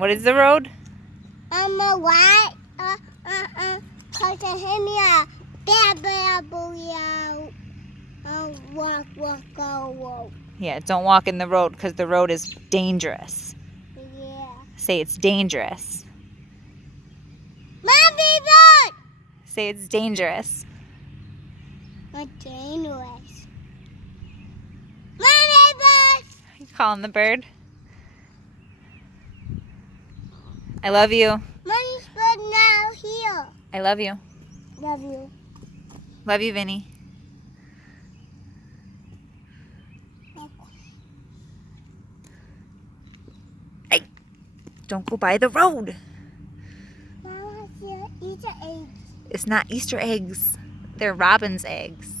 What is the road? What? Cause I hear me walk. Yeah, don't walk in the road because the road is dangerous. Yeah. Say it's dangerous. Mommy, bird! Say it's dangerous. What's dangerous? Mommy, bird! You calling the bird? I love you. Mommy's bird now here. I love you. Love you. Love you, Vinny. Hey, don't go by the road. Mama, Easter eggs. It's not Easter eggs. They're robin's eggs.